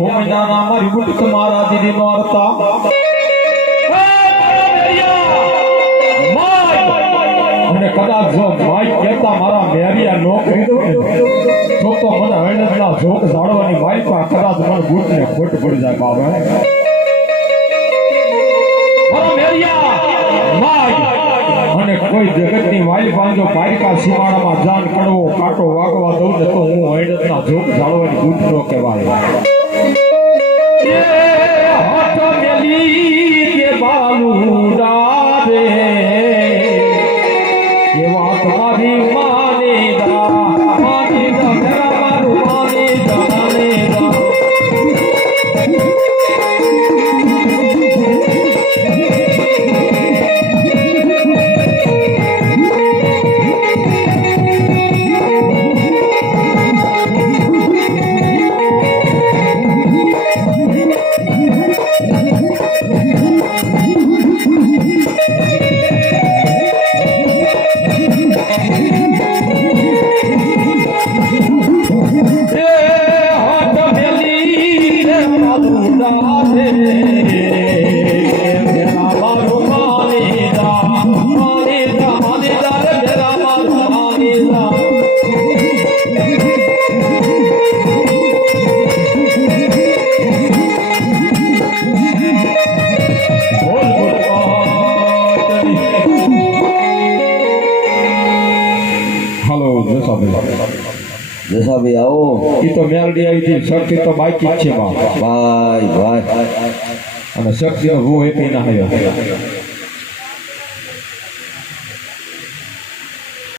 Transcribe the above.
હોમના મારી બુટ તમારા દીદી નો અર્તા અને કદાચ જો માઈ કહેતા મારા મેરિયા નો કહી દો તો મને હણના જોક જાળવાની માઈ પા કદાચ મને બુટ ને ખોટ પડી જાય બાબા મારા મેરિયા માઈ અને કોઈ જગતની વાલી પાંજો પારિકા સીમાડામાં જાન કડવો કાંટો વાગવા દઉં ને તો હું હણના જોક જાળવાની બુટ નો કહેવાય એ હાથ મેલી કે બાલુડા રે ये बात मारी माने दा मेरा मारू माने दा जैसा भी आओ ये तो मेलडी आई थी शक्ति तो बाकी છે भाई भाई અને શક્તિ નો वो है पीना है